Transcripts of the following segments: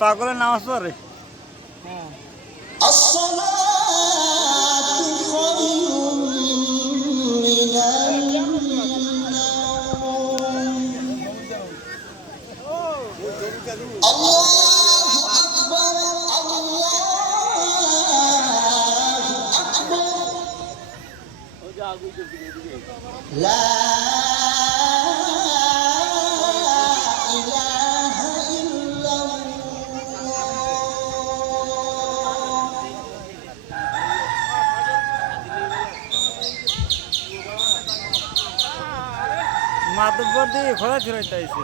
পাগলের নামাজ পড়ে মাতব্বর দিয়ে খোলা ছিড়াইতে আইছে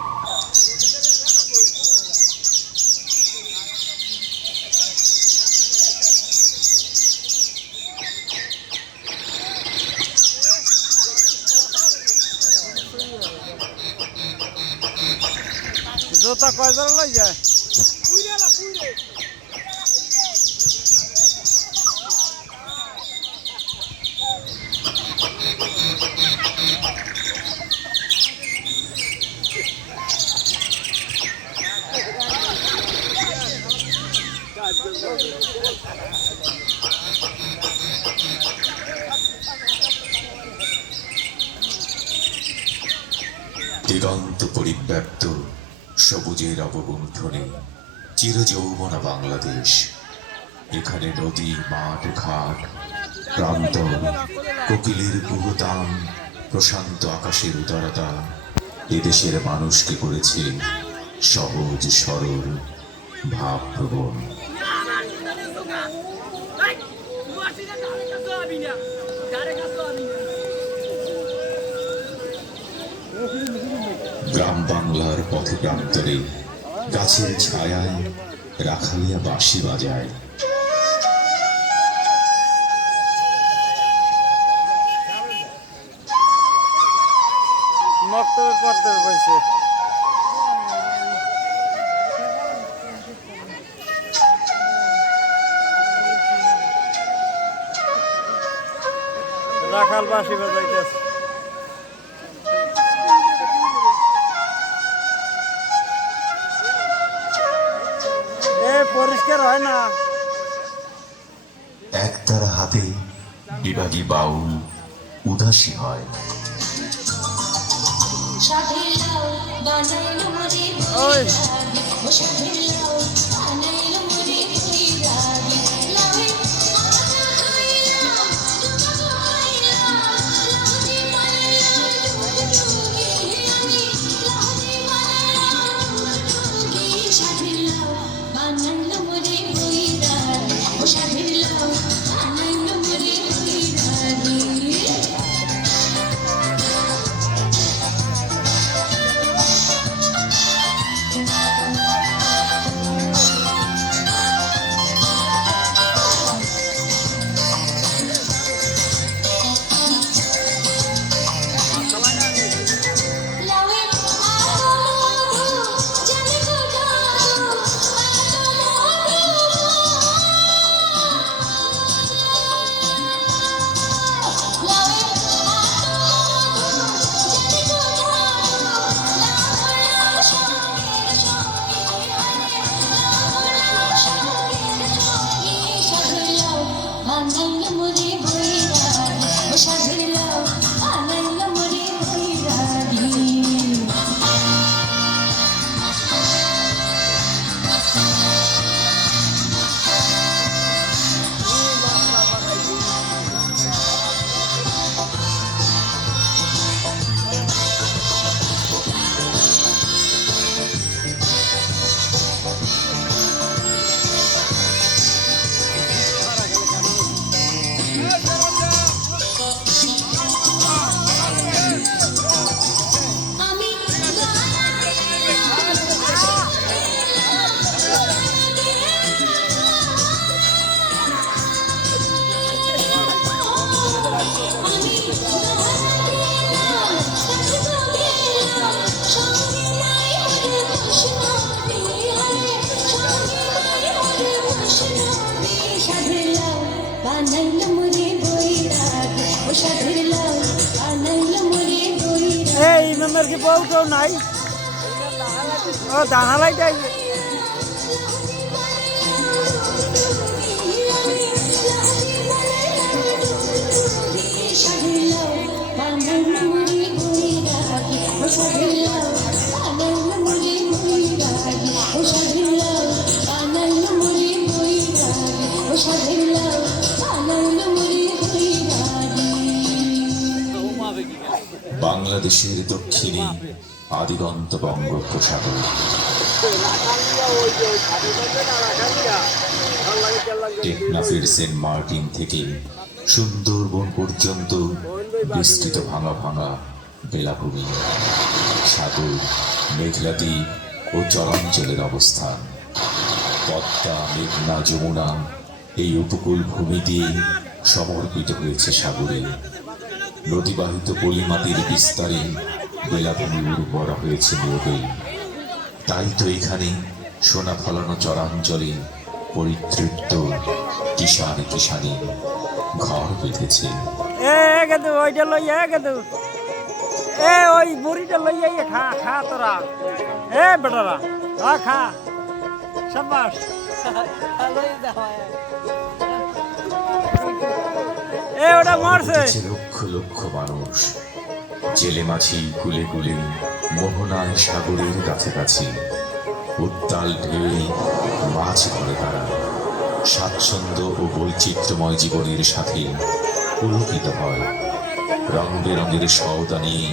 জোতা কয় জোড়া লই যায় দিগন্ত পরিব্যাপ্ত সবুজের অবগুণ্ঠনে চিরযৌবনা বাংলাদেশ। এখানে নদী, মাঠ, ঘাট, প্রান্তর, কোকিলের কুহুতান, প্রশান্ত আকাশের উদারতা এদেশের মানুষকে করেছে সহজ সরল ভাবপ্রবণ। গ্রাম বাংলার পথে প্রান্তরে গাছের ছায়ায় রাখালিয়া বাঁশি বাজায়। মক্তবে পড়তে বসে রাখাল বাঁশি বাজাইতেছে পরিষ্কার হয় না। একতারা হাতে বিভাগী বাউল উদাসী হয়। ওই আপনার কি বউ কেউ নাই? ও দানালাইটাই বাংলাদেশের দক্ষিণে আদিগন্ত বঙ্গোপসাগর, টেকনাফের সেন্ট মার্টিন থেকে সুন্দরবন পর্যন্ত বিস্তৃত ভাঙা ভাঙা বেলাভূমি, সাগর, মেঘলা দ্বীপ ও চরাঞ্চলের অবস্থান। পদ্মা, মেঘনা, যমুনা এই উপকূল ভূমি দিয়ে সমর্পিত হয়েছে সাগরে। নদীবাহিত পলিমাটির বিস্তারে বেলাভূমি উর্বর হয়েছে নিয়বে। তাই তো এখানে সোনা ফলানো চরাঞ্চলে পরিতৃপ্ত কিষানে কিষানে ঘর বেঁধেছে। গেদু ওইটা লইয়া গেদু ওই বুড়িটা লইয়া খা খা তোরা বেটারা খা সাবাস ওটা মারছে। লক্ষ লক্ষ মানুষ জেলে মাঝি কুলে কুলে মোহনায় সাগরের কাছাকাছি উত্তাল ঢেউয়ে মাছ ধরে তারা স্বাচ্ছন্দ্য ও বৈচিত্র্যময় জীবনের সাথে পুলকিত হয়। রং বেরঙের সওদা নিয়ে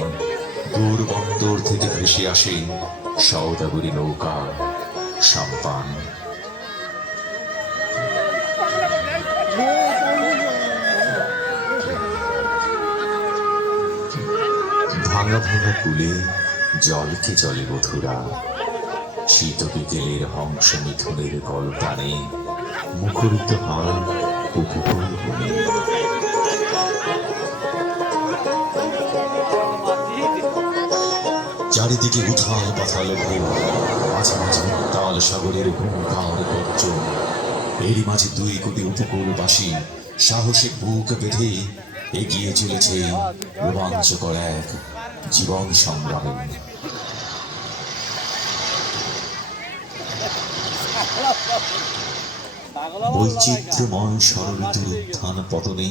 দূর বন্দর থেকে ভেসে আসে সওদাগরী নৌকা, সাম্পান। ভাঙা ভাঙা কুলে জলকে জলে বধুরা, শীত বিকেলের হংস মিথুনের কলতানে মুখরিত হয় উপকূল ভূমি। চারিদিকে উথাল পাথাল ঢেউ, মাঝে মাঝে উত্তাল সাগরের হুঙ্কার গর্জন। এরই মাঝে 2 কোটি উপকূলবাসী সাহসে বুক বেঁধে এগিয়ে চলেছে রোমাঞ্চকর এক জীবন সংগ্রামে। বৈচিত্র্যময় ষড়ঋতুর উত্থান পতনে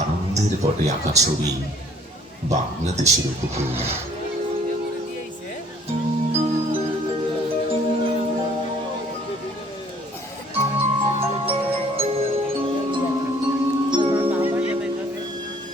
আনন্দের পটে আঁকা ছবি বাংলাদেশের উপকূল।